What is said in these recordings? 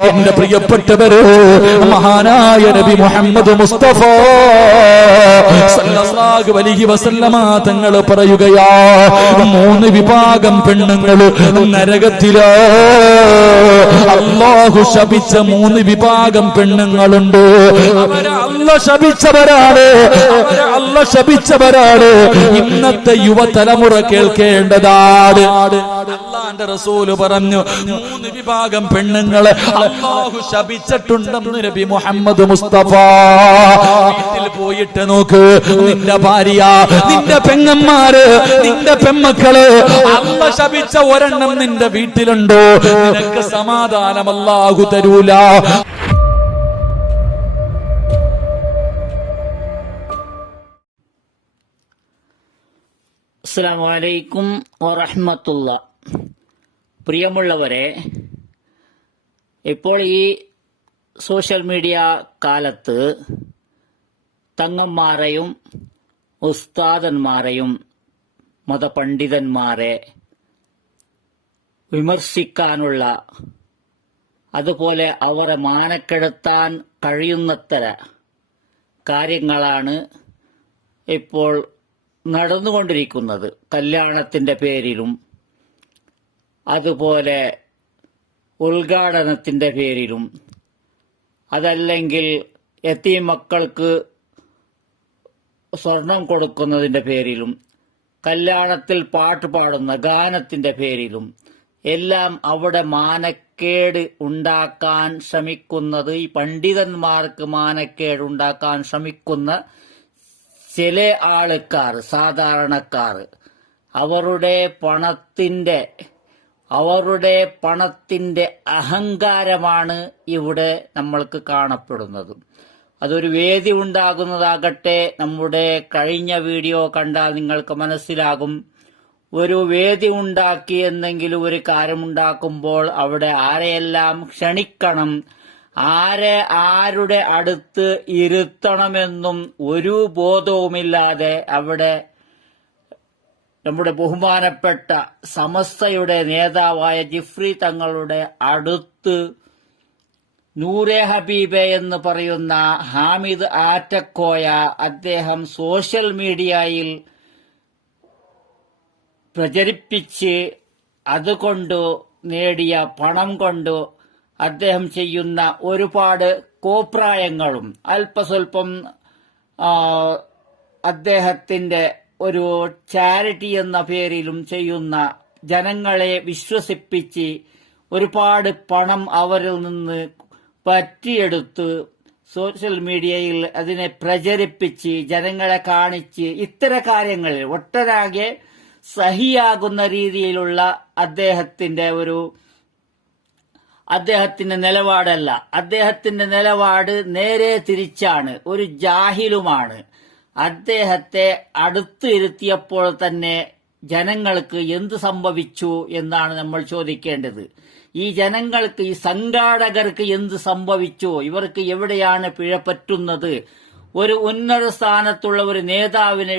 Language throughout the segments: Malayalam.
എന്റെ പ്രിയപ്പെട്ടവര്, മഹാനായ നബി മുഹമ്മദ് മുസ്തഫ സല്ലല്ലാഹു അലൈഹി വസല്ലമ തങ്ങൾ പറയുകയാ, 3 വിഭാഗം പെണ്ണുങ്ങള് നരകത്തിലാ. അല്ലാഹു ശപിച്ച 3 വിഭാഗം പെണ്ണുങ്ങളുണ്ട്. അവരെ അല്ലാഹു ശപിച്ചവരാണ്, അല്ലാഹു ശപിച്ചവരാണ്. ഇന്നത്തെ യുവതലമുറ കേൾക്കേണ്ടതാണ്. അല്ലാഹുവിന്റെ റസൂൽ പറഞ്ഞു, 3 വിഭാഗം പെണ്ണുങ്ങളെ അല്ലാഹു ശപിച്ചിട്ടുണ്ടെന്ന് നബി മുഹമ്മദ് മുസ്തഫ. വീട്ടിൽ പോയിട്ട് നോക്ക്, നിന്റെ ഭാര്യ, നിന്റെ പെങ്ങന്മാര്, നിന്റെ പെമ്മക്കള് അല്ലാഹു ശപിച്ച ഒരെണ്ണം നിന്റെ വീട്ടിലുണ്ടോ? നിനക്ക് സമാധാനം അല്ലാഹു തരൂല. അസ്സലാമു അലൈക്കും വറഹ്മത്തുള്ളാഹി. പ്രിയമുള്ളവരെ, ഇപ്പോൾ ഈ സോഷ്യൽ മീഡിയ കാലത്ത് തങ്ങന്മാരെയും ഉസ്താദന്മാരെയും മതപണ്ഡിതന്മാരെ വിമർശിക്കാനുള്ള, അതുപോലെ അവരെ മാനക്കെടുത്താൻ കഴിയുന്നത്ര കാര്യങ്ങളാണ് ഇപ്പോൾ നടന്നുകൊണ്ടിരിക്കുന്നത്. കല്യാണത്തിന്റെ പേരിലും അതുപോലെ ഉദ്ഘാടനത്തിന്റെ പേരിലും, അതല്ലെങ്കിൽ യതീം മക്കൾക്ക് സ്വർണം കൊടുക്കുന്നതിന്റെ പേരിലും, കല്യാണത്തിൽ പാട്ട് പാടുന്ന ഗാനത്തിന്റെ പേരിലും എല്ലാം അവിടെ മാനക്കേട് ഉണ്ടാക്കാൻ ശ്രമിക്കുന്നത്, ഈ പണ്ഡിതന്മാർക്ക് മാനക്കേട് ഉണ്ടാക്കാൻ ശ്രമിക്കുന്ന ചില ആൾക്കാർ, സാധാരണക്കാർ, അവരുടെ പണത്തിന്റെ അഹങ്കാരമാണ് ഇവിടെ നമ്മൾക്ക് കാണപ്പെടുന്നത്. അതൊരു വേദി ഉണ്ടാകുന്നതാകട്ടെ, നമ്മുടെ കഴിഞ്ഞ വീഡിയോ കണ്ടാൽ നിങ്ങൾക്ക് മനസ്സിലാകും. ഒരു വേദി ഉണ്ടാക്കി എന്നെങ്കിലും ഒരു കാര്യമുണ്ടാക്കുമ്പോൾ അവിടെ ആരെയെല്ലാം ക്ഷണിക്കണം, ആരുടെ അടുത്ത് ഇരുത്തണമെന്നും ഒരു ബോധവുമില്ലാതെ അവിടെ നമ്മുടെ ബഹുമാനപ്പെട്ട സമസ്തയുടെ നേതാവായ ജിഫ്രി തങ്ങളുടെ അടുത്ത് നൂറെ ഹബീബെ എന്ന് പറയുന്ന ഹാമിദ് ആറ്റക്കോയ, അദ്ദേഹം സോഷ്യൽ മീഡിയയിൽ പ്രചരിപ്പിച്ച് അതുകൊണ്ട് നേടിയ പണം കൊണ്ട് അദ്ദേഹം ചെയ്യുന്ന ഒരുപാട് കോപ്രായങ്ങളും അല്പസ്വല്പം അദ്ദേഹത്തിന്റെ ഒരു ചാരിറ്റി എന്ന പേരിലും ചെയ്യുന്ന, ജനങ്ങളെ വിശ്വസിപ്പിച്ച് ഒരുപാട് പണം അവരിൽ നിന്ന് പറ്റിയെടുത്ത് സോഷ്യൽ മീഡിയയിൽ അതിനെ പ്രചരിപ്പിച്ച് ജനങ്ങളെ കാണിച്ച്, ഇത്തരം കാര്യങ്ങളിൽ ഒട്ടനാകെ സഹിയാകുന്ന രീതിയിലുള്ള അദ്ദേഹത്തിന്റെ നിലപാടല്ല. അദ്ദേഹത്തിന്റെ നിലപാട് നേരെ തിരിച്ചാണ്. ഒരു ജാഹിലുമാണ്. അദ്ദേഹത്തെ അടുത്ത് ഇരുത്തിയപ്പോൾ തന്നെ ജനങ്ങൾക്ക് എന്ത് സംഭവിച്ചു എന്നാണ് നമ്മൾ ചോദിക്കേണ്ടത്. ഈ ജനങ്ങൾക്ക്, ഈ സംഘാടകർക്ക് എന്ത് സംഭവിച്ചു? ഇവർക്ക് എവിടെയാണ് പിഴ പറ്റുന്നത്? ഒരു ഉന്നത സ്ഥാനത്തുള്ള ഒരു നേതാവിനെ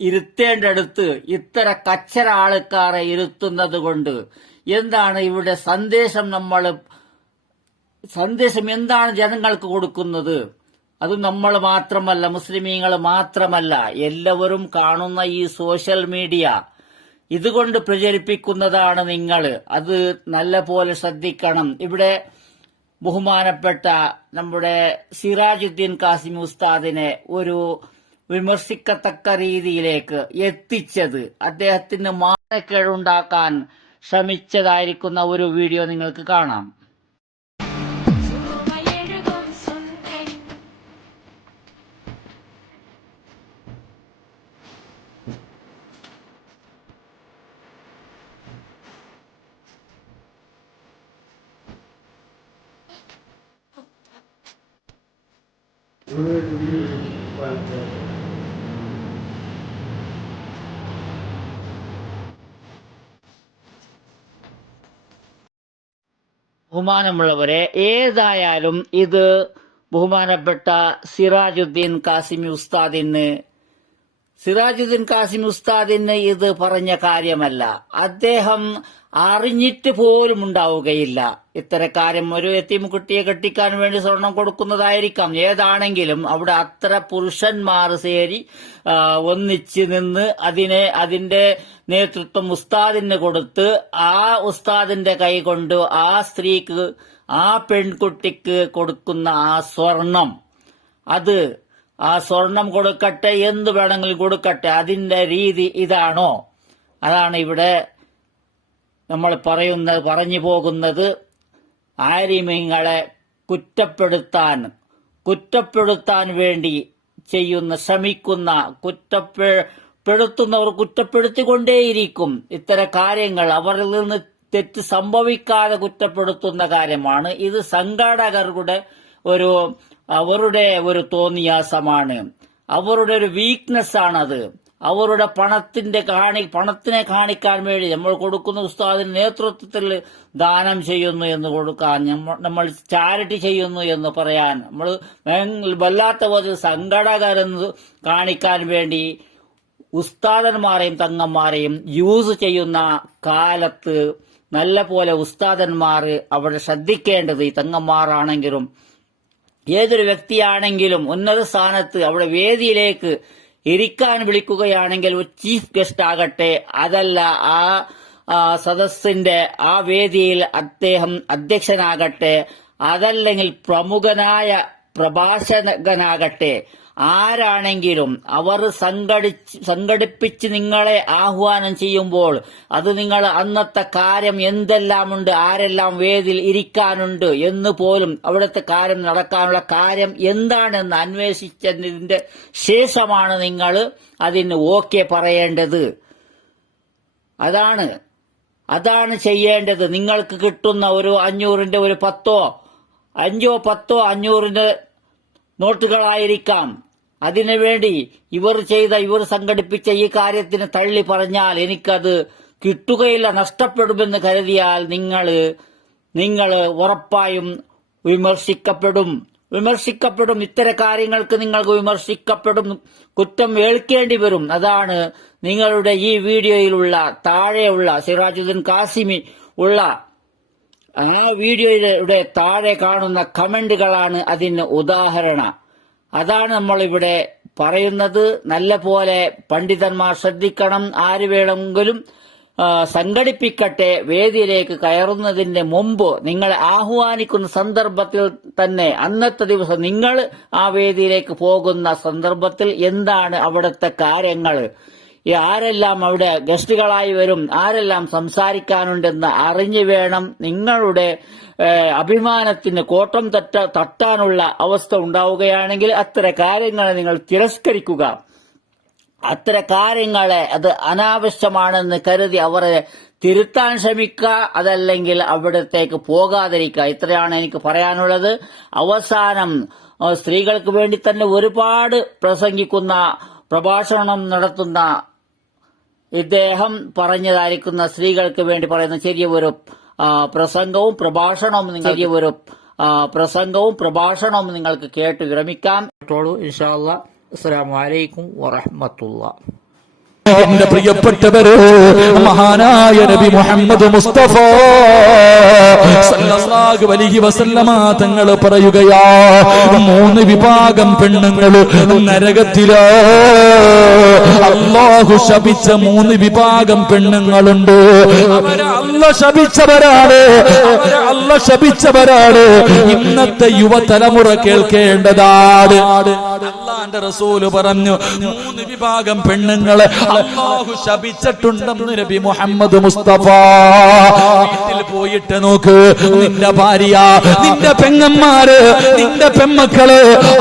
ഇരുത്തേണ്ടടുത്ത് ഇത്തര കച്ചറ ആൾക്കാരെ ഇരുത്തുന്നത് കൊണ്ട് എന്താണ് ഇവിടെ സന്ദേശം എന്താണ് ജനങ്ങൾക്ക് കൊടുക്കുന്നത്? അത് നമ്മൾ മാത്രമല്ല, മുസ്ലിമീങ്ങൾ മാത്രമല്ല, എല്ലാവരും കാണുന്ന ഈ സോഷ്യൽ മീഡിയ ഇതുകൊണ്ട് പ്രചരിപ്പിക്കുന്നതാണ് നിങ്ങൾ. അത് നല്ല പോലെ ശ്രദ്ധിക്കണം. ഇവിടെ ബഹുമാനപ്പെട്ട നമ്മുടെ സിറാജുദ്ദീൻ കാസിമി ഉസ്താദിനെ ഒരു വിമർശിക്കത്തക്ക രീതിയിലേക്ക് എത്തിച്ചത്, അദ്ദേഹത്തിന് മാനക്കേടുണ്ടാക്കാൻ ശ്രമിച്ചതായിരിക്കുന്ന ഒരു വീഡിയോ നിങ്ങൾക്ക് കാണാം. ബഹുമാനമുള്ളവരെ, ഏതായാലും ഇത് ബഹുമാനപ്പെട്ട സിറാജുദ്ദീൻ കാസിമി ഉസ്താദിന് സിറാജുദ്ദീൻ കാസിം ഉസ്താദിന് ഇത് പറഞ്ഞ കാര്യമല്ല. അദ്ദേഹം അറിഞ്ഞിട്ട് പോലും ഉണ്ടാവുകയില്ല. ഇത്തരക്കാര്യം ഒരു യതീം കുട്ടിയെ കെട്ടിക്കാൻ വേണ്ടി സ്വർണം കൊടുക്കുന്നതായിരിക്കാം. ഏതാണെങ്കിലും അവിടെ അത്ര പുരുഷന്മാർ ചേരി ഒന്നിച്ച് നിന്ന് അതിന്റെ നേതൃത്വം ഉസ്താദിന് കൊടുത്ത് ആ ഉസ്താദിന്റെ കൈ കൊണ്ട് ആ സ്ത്രീക്ക് ആ പെൺകുട്ടിക്ക് കൊടുക്കുന്ന ആ സ്വർണം, അത് ആ സ്വർണം കൊടുക്കട്ടെ, എന്ത് വേണമെങ്കിലും കൊടുക്കട്ടെ, അതിന്റെ രീതി ഇതാണോ? അതാണ് ഇവിടെ നമ്മൾ പറഞ്ഞു പോകുന്നത്. ആലിമീങ്ങളെ കുറ്റപ്പെടുത്താൻ വേണ്ടി ശ്രമിക്കുന്ന കുറ്റപ്പെടുത്തുന്നവർ കുറ്റപ്പെടുത്തിക്കൊണ്ടേയിരിക്കും. ഇത്തരം കാര്യങ്ങൾ അവരിൽ നിന്ന് തെറ്റ് സംഭവിക്കാതെ കുറ്റപ്പെടുത്തുന്ന കാര്യമാണ്. ഇത് സംഘാടകരുടെ അവരുടെ ഒരു തോന്നിയാസമാണ്, അവരുടെ ഒരു വീക്ക്നെസ് ആണത്. അവരുടെ പണത്തിനെ കാണിക്കാൻ വേണ്ടി നമ്മൾ കൊടുക്കുന്ന ഉസ്താദിന് നേതൃത്വത്തിൽ ദാനം ചെയ്യുന്നു എന്ന് കൊടുക്കാൻ, നമ്മൾ ചാരിറ്റി ചെയ്യുന്നു എന്ന് പറയാൻ, നമ്മൾ വല്ലാത്ത ഒരു സംഘടകരെന്ന് കാണിക്കാൻ വേണ്ടി ഉസ്താദന്മാരെയും തങ്ങന്മാരെയും യൂസ് ചെയ്യുന്ന കാലത്ത് നല്ല പോലെ ഉസ്താദന്മാർ അവിടെ ശ്രദ്ധിക്കേണ്ടത്, ഈ തങ്ങന്മാരാണെങ്കിലും ഏതൊരു വ്യക്തിയാണെങ്കിലും ഉന്നത സ്ഥാനത്ത് അവിടെ വേദിയിലേക്ക് ഇരിക്കാൻ വിളിക്കുകയാണെങ്കിൽ ഒരു ചീഫ് ഗസ്റ്റ് ആകട്ടെ, അതല്ല ആ സദസ്സിന്റെ ആ വേദിയിൽ അദ്ദേഹം അധ്യക്ഷനാകട്ടെ, അതല്ലെങ്കിൽ പ്രമുഖനായ പ്രഭാഷകനാകട്ടെ, ആരാണെങ്കിലും അവർ സംഘടിപ്പിച്ച് നിങ്ങളെ ആഹ്വാനം ചെയ്യുമ്പോൾ അത് നിങ്ങൾ അന്നത്തെ കാര്യം എന്തെല്ലാമുണ്ട്, ആരെല്ലാം വേദിയിൽ ഇരിക്കാനുണ്ട് എന്ന് പോലും അവിടുത്തെ കാര്യം നടക്കാനുള്ള കാര്യം എന്താണെന്ന് അന്വേഷിച്ചതിന്റെ ശേഷമാണ് നിങ്ങൾ അതിന് ഓക്കെ പറയേണ്ടത്. അതാണ് ചെയ്യേണ്ടത്. നിങ്ങൾക്ക് കിട്ടുന്ന ഒരു 500-ന്റെ ഒരു 500 നോട്ടുകളായിരിക്കാം. അതിനുവേണ്ടി ഇവർ സംഘടിപ്പിച്ച ഈ കാര്യത്തിന് തള്ളി പറഞ്ഞാൽ എനിക്കത് കിട്ടുകയില്ല, നഷ്ടപ്പെടുമെന്ന് കരുതിയാൽ നിങ്ങൾ ഉറപ്പായും വിമർശിക്കപ്പെടും. ഇത്തരം കാര്യങ്ങൾക്ക് നിങ്ങൾക്ക് വിമർശിക്കപ്പെടും, കുറ്റം ഏൽക്കേണ്ടി വരും. അതാണ് നിങ്ങളുടെ ഈ വീഡിയോയിലുള്ള താഴെയുള്ള സിറാജുദ്ദീൻ കാസിമി ഉള്ള ആ വീഡിയോയുടെ താഴെ കാണുന്ന കമന്റുകളാണ് അതിന് ഉദാഹരണം. അതാണ് നമ്മളിവിടെ പറയുന്നത്. നല്ല പോലെ പണ്ഡിതന്മാർ ശ്രദ്ധിക്കണം. ആര് വേണമെങ്കിലും സംഘടിപ്പിക്കട്ടെ. വേദിയിലേക്ക് കയറുന്നതിന്റെ മുമ്പ് നിങ്ങളെ ആഹ്വാനിക്കുന്ന സന്ദർഭത്തിൽ തന്നെ അന്നത്തെ ദിവസം നിങ്ങൾ ആ വേദിയിലേക്ക് പോകുന്ന സന്ദർഭത്തിൽ എന്താണ് അവിടുത്തെ കാര്യങ്ങൾ, ആരെല്ലാം അവിടെ ഗസ്റ്റുകളായി വരും, ആരെല്ലാം സംസാരിക്കാനുണ്ടെന്ന് അറിഞ്ഞു വേണം. നിങ്ങളുടെ അഭിമാനത്തിന് കോട്ടം തട്ടാനുള്ള അവസ്ഥ ഉണ്ടാവുകയാണെങ്കിൽ അത്തരം കാര്യങ്ങളെ നിങ്ങൾ തിരസ്കരിക്കുക. അത്തരം കാര്യങ്ങളെ അത് അനാവശ്യമാണെന്ന് കരുതി അവരെ തിരുത്താൻ ശ്രമിക്കുക, അതല്ലെങ്കിൽ അവിടത്തേക്ക് പോകാതിരിക്കുക. ഇത്രയാണ് എനിക്ക് പറയാനുള്ളത്. അവസാനം സ്ത്രീകൾക്ക് വേണ്ടി തന്നെ ഒരുപാട് പ്രസംഗിക്കുന്ന, പ്രഭാഷണം നടത്തുന്ന ഇദ്ദേഹം പറഞ്ഞതായിരിക്കുന്ന സ്ത്രീകൾക്ക് വേണ്ടി പറയുന്ന ചെറിയ ഒരു പ്രസംഗവും പ്രഭാഷണവും നിങ്ങൾക്ക് കേട്ട് വിരമിക്കാം. ഇൻഷാ അല്ലാഹ്. അസ്സലാമു അലൈക്കും വറഹ്മത്തുള്ളാഹി. എന്റെ പ്രിയപ്പെട്ടവരെ, മഹാനായ നബി മുഹമ്മദ് മുസ്തഫ സല്ലല്ലാഹു അലൈഹി വസല്ലമ തങ്ങൾ പറയുകയാ, 3 വിഭാഗം പെണ്ണുങ്ങൾ നരകത്തിലാ. അല്ലാഹു ശപിച്ച 3 വിഭാഗം പെണ്ണുങ്ങളുണ്ട്. അവരെ അല്ലാഹു ശപിച്ചവരാണ്. ഇന്നത്തെ യുവതലമുറ കേൾക്കേണ്ടതാണ്. അല്ലാഹുവിന്റെ റസൂല് പറഞ്ഞു, 3 വിഭാഗം പെണ്ണുങ്ങളെ അല്ലാഹു ശപിച്ചിട്ടുണ്ടെന്ന് നബി മുഹമ്മദ് മുസ്തഫ. വീട്ടിൽ പോയിട്ട് നോക്ക്, നിന്റെ ഭാര്യ, നിന്റെ പെങ്ങന്മാര്, നിന്റെ പെമ്മക്കള്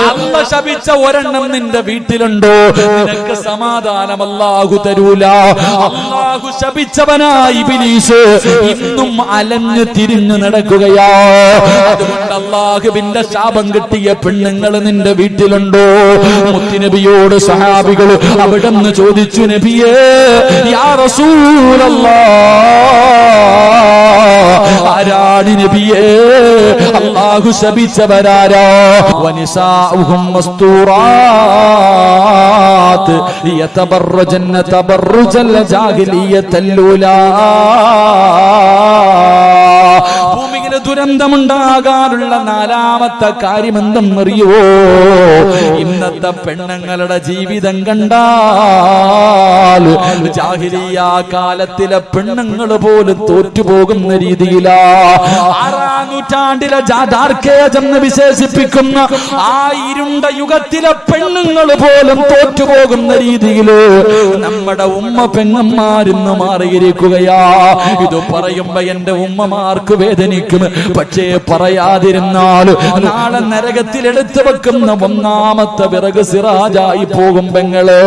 അല്ലാഹു ശപിച്ച ഒരെണ്ണം നിന്റെ വീട്ടിലുണ്ടോ? നിനക്ക് സമാധാനം അല്ലാഹു തരൂല. അല്ലാഹു ശപിച്ചവനായി ഇബ്ലീസ് ഇന്നും അലഞ്ഞു തിരിഞ്ഞു നടക്കുകയാ. അതുകൊണ്ട് അല്ലാഹുവിന്റെ ശാപം കിട്ടിയ പെണ്ണുങ്ങൾ നിന്റെ വീട്ടിലുണ്ടോ? മുത്തുനബിയോട് സഹാബികൾ അവിടെന്ന് ചോദിച്ചു, നബിയേ, യാ റസൂലല്ലാഹ്, ആരാണ് നബിയേ അല്ലാഹു ശപിച്ചവരാരാ? വനിസാഉഹും മസ്തൂറാ, യതബറജന തബറുജൽ ജാഹിലിയത്തൽ ഊലാ. ഭൂമിയിലെ ദുരന്തമുണ്ടാകാനുള്ള നാലാമത്തെ കാര്യം എന്തെന്നറിയോ? ഇന്നത്തെ പെണ്ണുങ്ങളുടെ ജീവിതം കണ്ടാൽ ജാഹിലിയ കാലത്തിലെ പെണ്ണുങ്ങൾ പോലും തോറ്റുപോകുന്ന രീതിയിലാ. 6-ാം നൂറ്റാണ്ടിലെ ജാദാർക്കേജെന്ന് വിശേഷിപ്പിക്കുന്ന ആ ഇരുണ്ട യുഗത്തിലെ പെണ്ണുങ്ങൾ പോലും തോറ്റുപോകുന്ന രീതിയില് നമ്മുടെ ഉമ്മ പെങ്ങന്മാരിന്ന് മാറിയിരിക്കുകയാ. ഇത് പറയുമ്പോ എന്റെ ഉമ്മമാർക്ക് വേദനിക്കും. പക്ഷേ പറയാതിരുന്നാൽ നാളെ നരകത്തിൽ എടുത്തു വെക്കുന്ന ഒന്നാമത്തെ വിറക് സിറാജായി പോകും പെങ്ങള്.